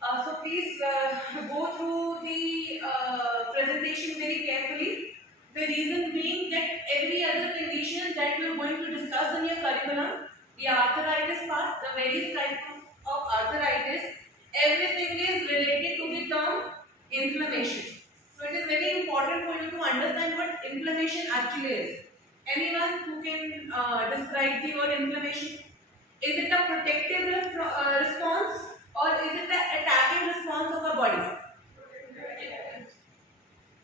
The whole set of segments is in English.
So please go through the presentation very carefully. The reason being that every other condition that you are going to discuss in your curriculum, the arthritis part, the various types of arthritis, everything is related to the term inflammation. So it is very important for you to understand what inflammation actually is. Anyone who can describe the word inflammation? Is it a protective response or is it the attacking response of our body?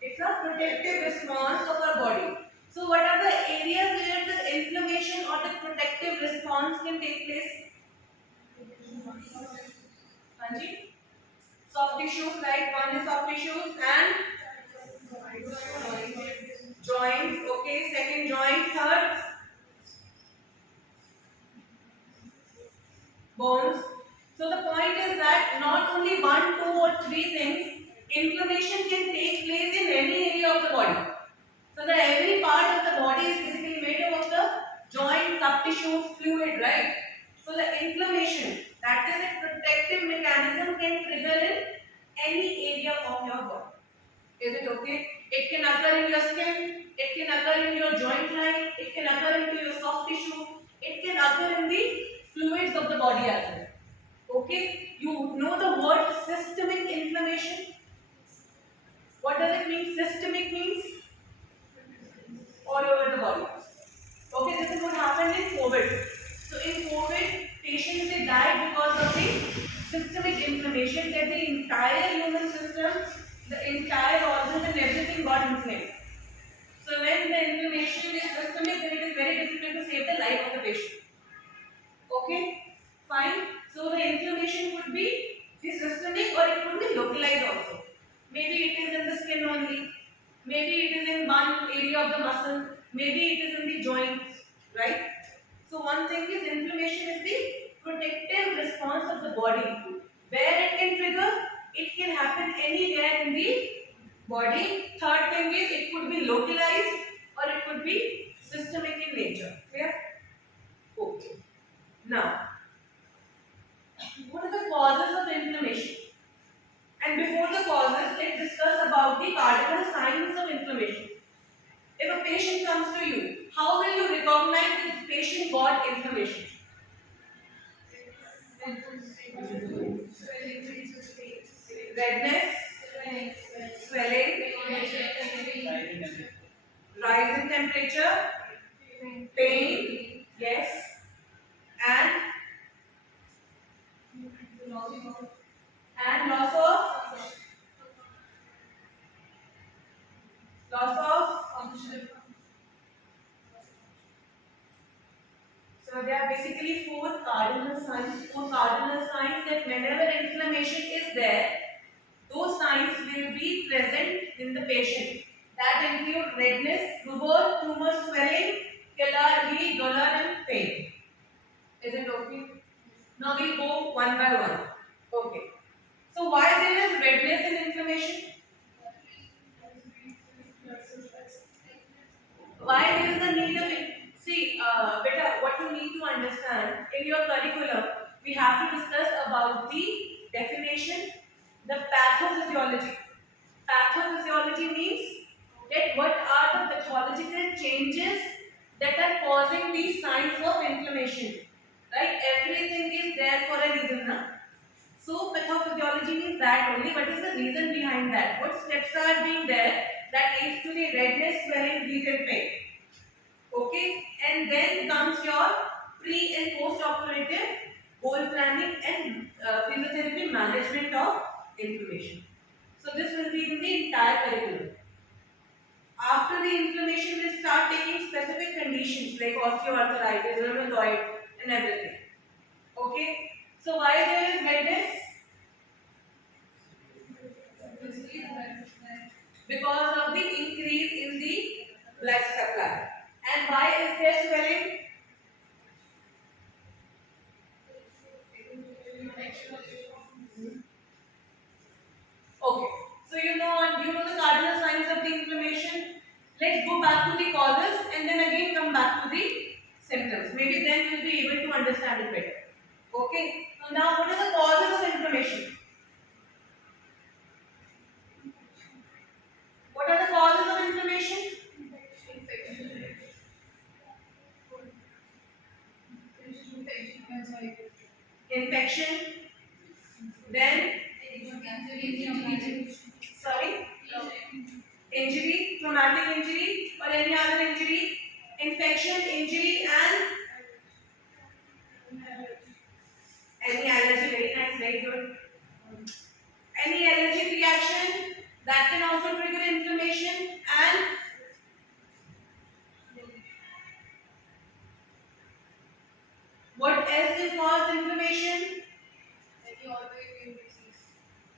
It's a protective response of our body. So what are the areas where the inflammation or the protective response can take place? Hanji? Soft tissue, right? One is soft tissues and joints. Okay, second joint, third bones. So the point is that not only one, two, or three things, inflammation can take place in any area of the body. So the every part of the body is basically made up of the joint, soft tissue, fluid, right? So the inflammation, that is a protective mechanism, can trigger in any area of your body. Is it okay? It can occur in your skin, it can occur in your joint line, it can occur into your soft tissue, it can occur in the fluids of the body as well. Okay? You know the word systemic inflammation? What does it mean? Systemic means all over the body. Okay, this is what happened in COVID. So in COVID, patients they died because of the systemic inflammation that the entire human system, the entire organs and everything got inflamed. So when the inflammation is systemic, then it is very difficult to save the life of the patient. Okay, fine. So the inflammation could be the systemic or it could be localized also. Maybe it is in the skin only. Maybe it is in one area of the muscle. Maybe it is in the joints, right? So one thing is inflammation is the protective response of the body. Where it can trigger, it can happen anywhere in the body. Third thing is it could be localized or it could be systemic in nature. Clear? Okay. Now, what are the causes of inflammation? And before the causes, let's discuss about the cardinal signs of inflammation. If a patient comes to you, how will you recognize if the patient got inflammation? Redness, swelling, rise in temperature, pain, yes, and loss of. So there are basically four cardinal signs that whenever inflammation is there, those signs will be present in the patient. That include redness, rubor, tumor, swelling, calor, dolor, and pain. Is it okay? Now we'll go one by one. Okay. So why there is redness in inflammation? Why there is a need of it? See, beta, what you need to understand in your curriculum, we have to discuss about the definition, the pathophysiology. Pathophysiology means that what are the pathological changes that are causing these signs of inflammation. Right? Everything is there for a reason now. So pathophysiology means that only. What is the reason behind that? What steps are being there that leads to the redness, swelling, heat and pain? Okay, and then comes your pre and post operative goal planning and physiotherapy management of inflammation. So this will be in the entire curriculum. After the inflammation, we'll start taking specific conditions like osteoarthritis, rheumatoid, and everything. Okay, so why there is redness? Because of the increase in the blood supply. And why is there swelling? Okay, so you know the cardinal signs of the inflammation. Let's go back to the causes and then again come back to the symptoms. Maybe then you'll be able to understand it better. Okay, so now what are the causes of inflammation? Then, sorry, injury, traumatic injury or any other injury, infection, injury, and any allergy. Very nice, very good. Any allergic reaction that can also trigger inflammation. And what else can cause inflammation?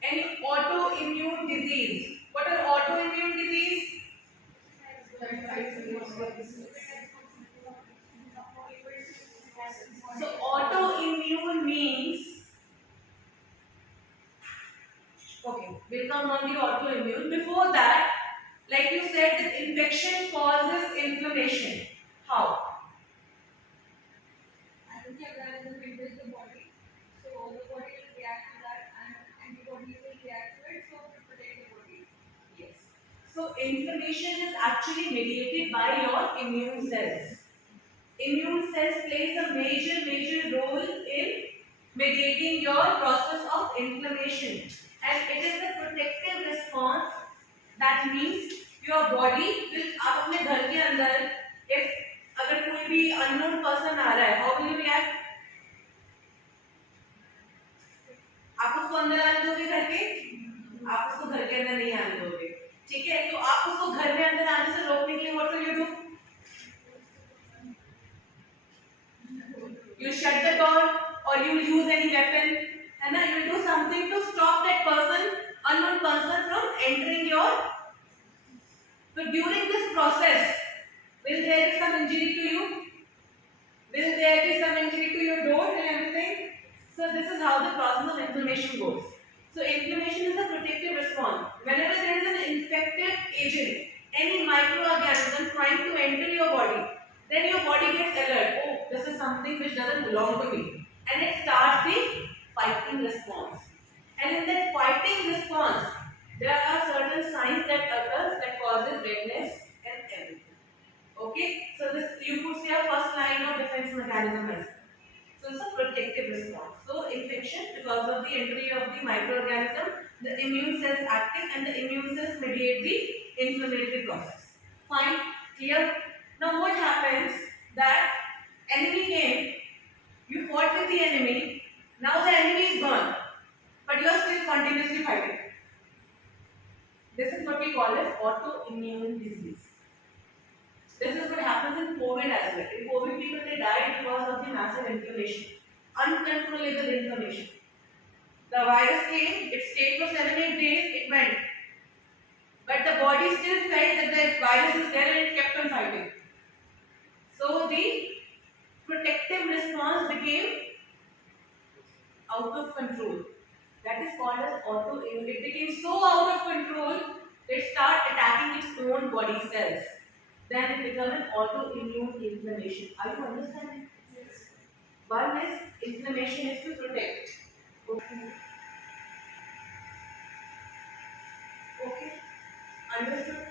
Any autoimmune disease. What are autoimmune disease? So autoimmune means, okay, we'll come on the autoimmune. Before that, like you said, that infection causes inflammation. How? Yes. So inflammation is actually mediated by your immune cells. Immune cells plays a major role in mediating your process of inflammation, and it is a protective response. That means your body will, आप अपने घर के अंदर if अगर कोई भी unknown person आ रहा है, how will you react? आप उसको अंदर आने दोगे घर के? आप उसको घर के अंदर नहीं आने दोगे, ठीक है? तो आप उसको घर में अंदर आने से रोकने के लिए what will you do? You shut the door or you use any weapon, है ना? You do something to stop that person, unknown person, from entering your. So during this process, will there be some injury to you? Will there be some injury to your door and everything? So this is how the process of inflammation goes. So inflammation is a protective response. Whenever there is an infective agent, any microorganism trying to enter your body, then your body gets alert. Oh, this is something which doesn't belong to me, and it starts the fighting response. And in that fighting response, there are certain signs that occurs that causes redness and everything. Okay, so this you could say a first line of defense mechanism as well. So it's a protective response. So infection, because of the entry of the microorganism, the immune cells acting, and the immune cells mediate the inflammatory process. Fine, clear. Now what happens that enemy came, you fought with the enemy, now the enemy is gone, but you are still continuously fighting. This is what we call as autoimmune disease. This is what happens in COVID as well. In COVID, people they died because of the massive inflammation, uncontrollable inflammation. The virus came, it stayed for 7-8 days, it went, but the body still felt that the virus is there and it kept on fighting. So the protective response became out of control. That is called as autoimmune. It became so out of control, it started attacking its own body cells. Then it becomes an autoimmune inflammation. Are you understanding? Yes. One is inflammation is to protect. Okay. Okay. Understood?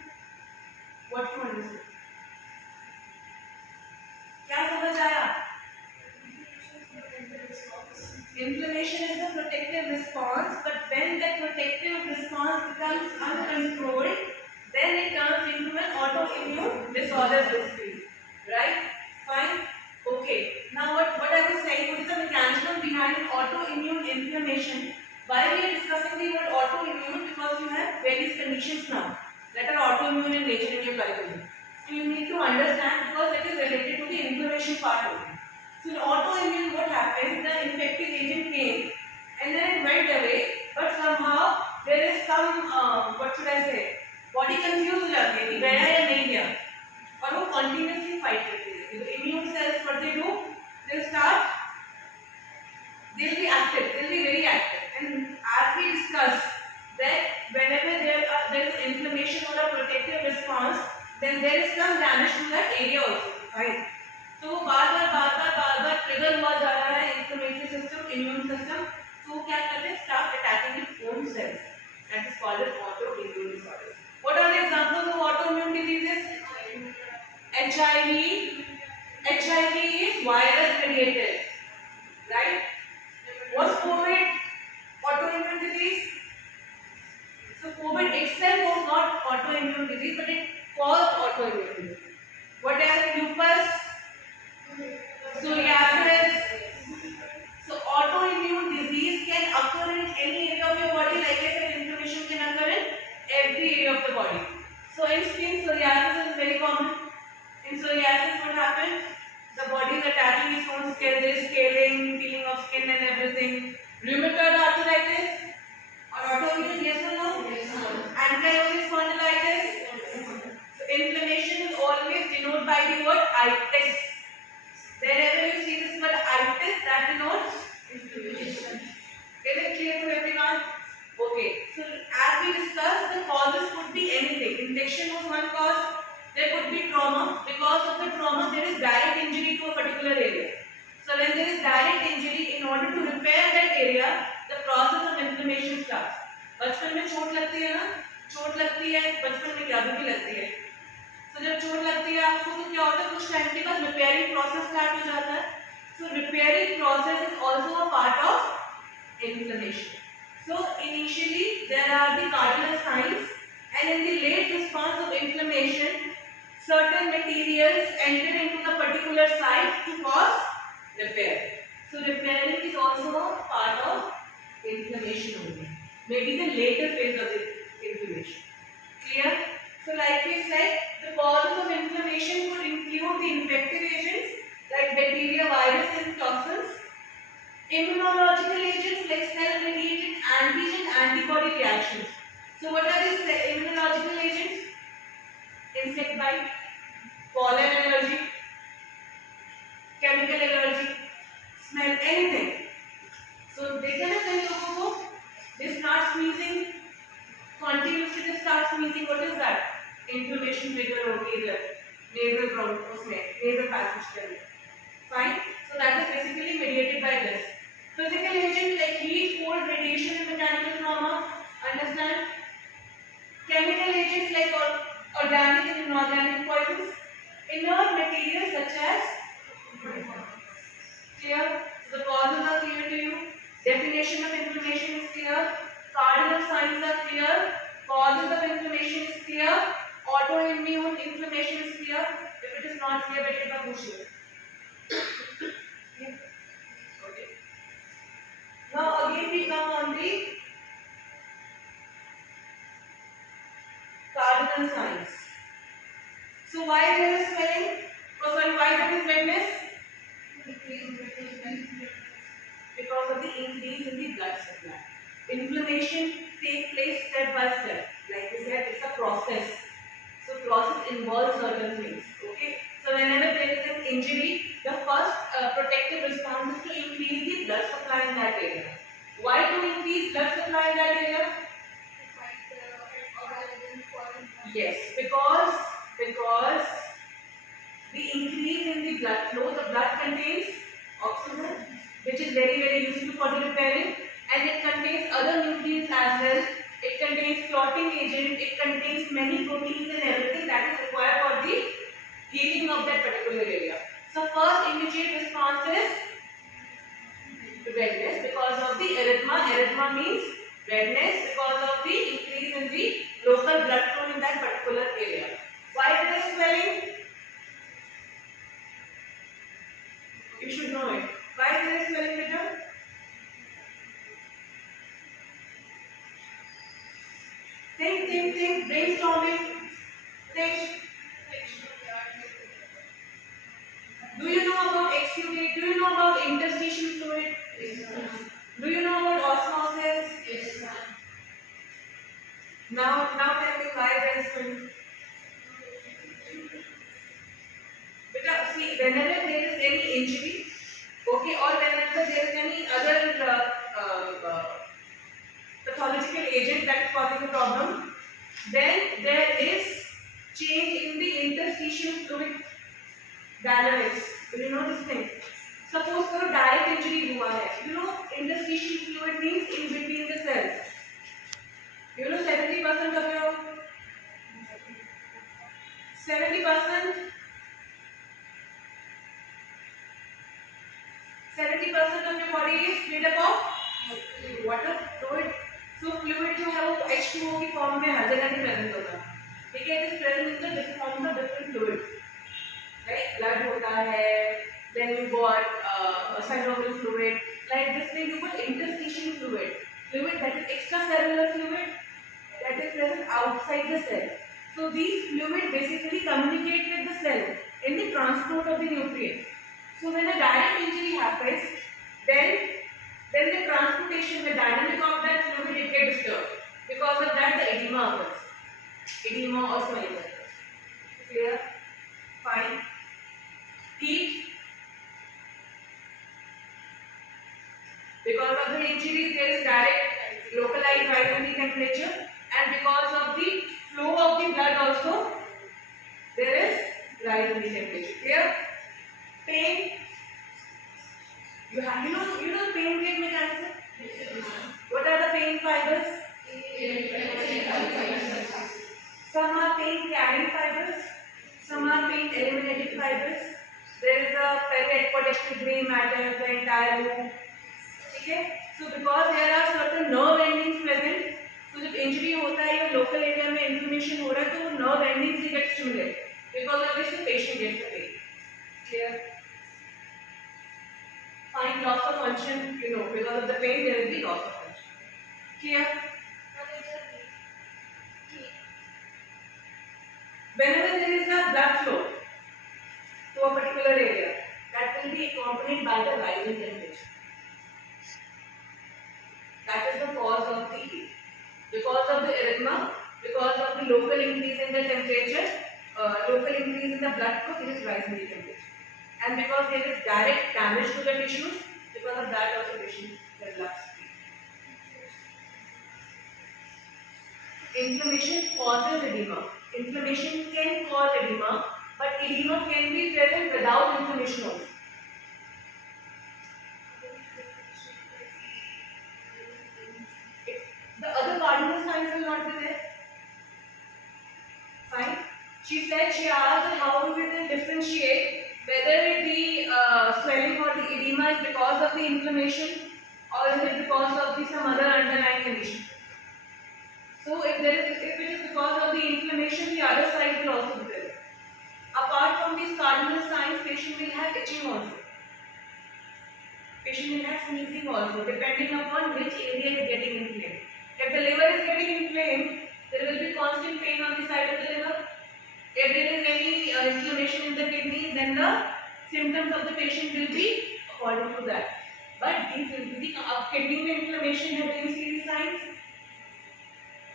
What you understood? क्या समझ आया? Inflammation is a protective response, but when that protective response becomes uncontrolled, then it turns into an autoimmune disorder basically. Right? Fine? Okay. Now what I was saying, what is the mechanism behind autoimmune inflammation? Why we are discussing the word autoimmune? Because you have various conditions now that are autoimmune in nature in your curriculum. So you need to understand, because it is related to the inflammation part only. So in autoimmune, what happened? The infective agent came and then it went away, but somehow there is some what should I say? Body confused हो जाती है कि गया या नहीं गया, और वो continuously fight करती है. The immune cells what they do? They'll be active. They'll be very active. And as we discussed that whenever there is inflammation or a protective response, then there is some damage to that area also. Right? तो वो बार-बार trigger हुआ जा रहा है inflammatory system, immune system. तो वो क्या करते हैं? Start attacking its own cells. That is called as autoimmune disorders. What are the examples of autoimmune diseases? HIV. HIV is virus mediated, right? Was COVID autoimmune every area of the body. So in skin, psoriasis is very common. In psoriasis, what happens? The body is attacking its own skin. There is scaling, peeling of skin and everything. Rheumatoid arthritis or autoimmune, yes or no? Yes. Ankylosing spondylitis. So inflammation is always denoted by the word itis. Wherever you see this word itis, that denotes inflammation. Is it clear to everyone? Okay. So as we discussed, the causes could be anything. Infection was one cause. There could be trauma. Because of the trauma, there is direct injury to a particular area. So when there is direct injury, in order to repair that area, the process of inflammation starts. बचपन में चोट लगती है ना, चोट लगती है, बचपन में क्या भी लगती है. तो जब चोट लगती है आपको तो क्या होता है, कुछ टाइम के बाद रिपेयरिंग प्रोसेस स्टार्ट हो जाता है. So repairing process is also a part of inflammation. So initially there are the cardinal signs, and in the late response of inflammation, certain materials enter into the particular site to cause repair. So repairing is also a part of inflammation only. Maybe the later phase of the inflammation. Clear? So like we said, the causes of inflammation could include the infective agents like bacteria, virus and toxins. Immunological agents like cell-mediated antigen antibody reactions. So what are these immunological agents? Insect bite, pollen allergy, chemical allergy, smell, anything. So देखा ना कई लोगों को they start sneezing, continuously they start sneezing. What is that? Inflammation trigger होगी इधर nasal bronch उसमें nasal passage के अंदर. Fine. So that is basically mediated by this. Physical agent like heat, cold, radiation and mechanical trauma. Understand? Chemical agents like organic and inorganic poisons. Inert materials such as. Clear? So the causes are clear to you. Definition of inflammation is clear. Cardinal signs are clear. Causes of inflammation is clear. Autoimmune inflammation is clear. If it is not clear, बेटे का पूछिए. Okay. Now again we come on the cardinal signs. So why there is swelling? Oh sorry, why there is redness? Because of the increase in the blood supply. Inflammation takes place step by step. Like we said, it's a process. So process involves certain things. Okay. So whenever there is an injury, the first protective response is to increase the blood supply in that area. Why to increase blood supply in that area? Yes, because the increase in the blood flow, the blood contains oxygen, which is very useful for the repairing, and it contains other nutrients as well. It contains clotting agent, it contains many proteins and everything that is required for the healing of that particular area. So first immediate response is redness because of the erythema. Erythema means redness because of the increase in the local blood flow in that particular area. Why there is swelling? You should know it. Why there is swelling, beta? Think, brainstorming, think. Do you know about exudate? Do you know about interstitial fluid? Yes. Do you know about osmosis? Yes. Now tell me why there is swelling. Because see, whenever there is any injury, okay, or whenever there is any other pathological agent that is causing a problem, then there is change in the interstitial fluid dynamics. Do you know this thing? Suppose करो direct injury हुआ है. You know interstitial fluid means in between the cells. You know 70% of your 70% of your body is made up of water, fluid. So fluid जो है वो H2O की form में हर जगह नहीं प्रेजेंट होता. ठीक है? It is present in the different forms of different fluids. Right? Blood होता है. Then you got synovial fluid. Like this way you got interstitial fluid. Fluid that is extracellular fluid. That is present outside the cell. So these fluids basically communicate with the cell in the transport of the nutrients. So when a direct injury happens, then the transportation, the dynamic of that fluid, it gets disturbed. Because of that, the edema occurs. Edema or swelling occurs. Clear? Fine. Heat. Because of the injury, there is direct localized rise in the temperature, and because of the flow of the blood also, there is rise in the temperature. Clear? Pain. You know pain gate mechanism. What are the pain fibers? Some are pain carrying fibers. Some are pain eliminating fibers. There is a periapodictic gray matter, the entire loop. Okay? So because there are certain nerve endings present, so जब injury होता है या local area में inflammation हो रहा है तो nerve endings he get stimulated, because of which the patient gets the pain. Clear? Find loss of function, because of the pain there will be loss of function. Clear? Whenever there is a blood flow to a particular area, that will be accompanied by the rise in temperature. That is the cause of the heat. Because of the erythema, because of the local increase in the temperature, local increase in the blood flow, there is rise in the temperature. And because there is direct damage to the tissues, because of that also patient develops heat. Inflammation causes edema. Inflammation can cause edema, but edema can be present without inflammation also. The other cardinal signs will not be there. Fine. She said, she asked how we will differentiate whether the swelling or the edema is because of the inflammation or is it because of some other underlying condition. So if it is because of the inflammation, the other side will also be present. Apart from these cardinal signs, patient will have itching also. Patient will have sneezing also, depending upon which area is getting inflamed. If the liver is getting inflamed, there will be constant pain on the side of the liver. If there is any inflammation in the kidney, then the symptoms of the patient will be according to that. But these will be the kidney inflammation. Have you seen these signs?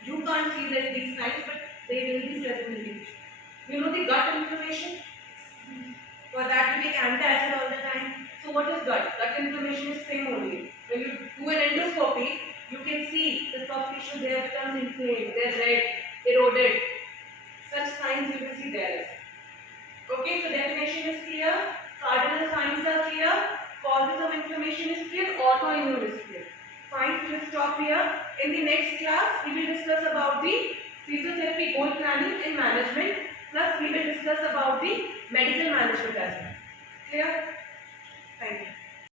You can't see these signs, but they will be present in the patient. You know the gut inflammation? For that we take antacid all the time. So what is gut? Gut inflammation is same only. When you do an endoscopy, you can see the soft tissue there becomes inflamed, they're red, eroded. Such signs you will see there. Okay, so definition is clear, cardinal signs are clear, causes of inflammation is clear, autoimmune is clear. Fine, we'll stop here. In the next class, we will discuss about the physiotherapy goal planning and management, plus we will discuss about the medical management as well. Clear? Thank you.